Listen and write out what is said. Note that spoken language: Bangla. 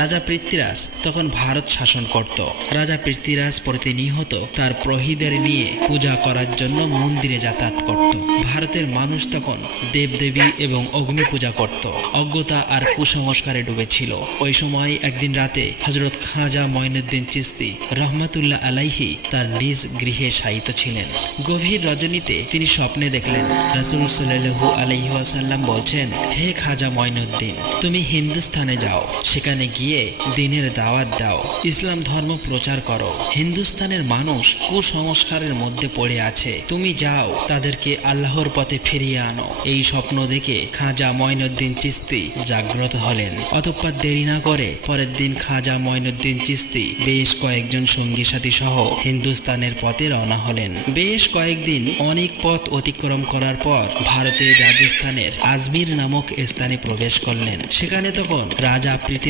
রাজা পৃথ্বীরাজ তখন ভারত শাসন করত। রাজা পৃথ্বীরাজ প্রতিনিয়ত তার প্রহরীদের নিয়ে পূজা করার জন্য মন্দিরে যাতায়াত করত। ভারতের মানুষ তখন দেবদেবী এবং অগ্নি পূজা করত, অজ্ঞতা আর কুসংস্কারে ডুবেছিল। ওই সময় একদিন রাতে হযরত খাজা মঈনুদ্দিন চিশতি রহমাতুল্লাহ আলাইহি তার নিজ গৃহে শায়িত ছিলেন। গভীর রজনীতে তিনি স্বপ্নে দেখলেন রাসূল সাল্লাল্লাহু আলাইহি ওয়াসাল্লাম বলছেন, হে খাজা মঈনুদ্দিন, তুমি হিন্দুস্তানে যাও, সেখানে গিয়ে দ্বীনের দাওয়াত দাও, ইসলাম ধর্ম প্রচার করো। হিন্দুস্তানের মানুষ কুসংস্কারের মধ্যে পড়ে আছে, তুমি যাও, তাদেরকে আল্লাহর পথে ফিরিয়ে আনো। এই স্বপ্ন দেখে খাজা মঈনুদ্দিন চিশতি জাগ্রত হলেন। অতঃপর দেরি না করে পরের দিন খাজা মঈনুদ্দিন চিশতি বেশ কয়েকজন সঙ্গী সাথী সহ হিন্দুস্তানের পথে রওনা হলেন। বেশ কয়েকদিন অনেক পথ অতিক্রম করার পর ভারতের রাজস্থানের আজমির নামক স্থানে প্রবেশ করলেন। সেখানে তখন রাজা পৃথ্বীরাজ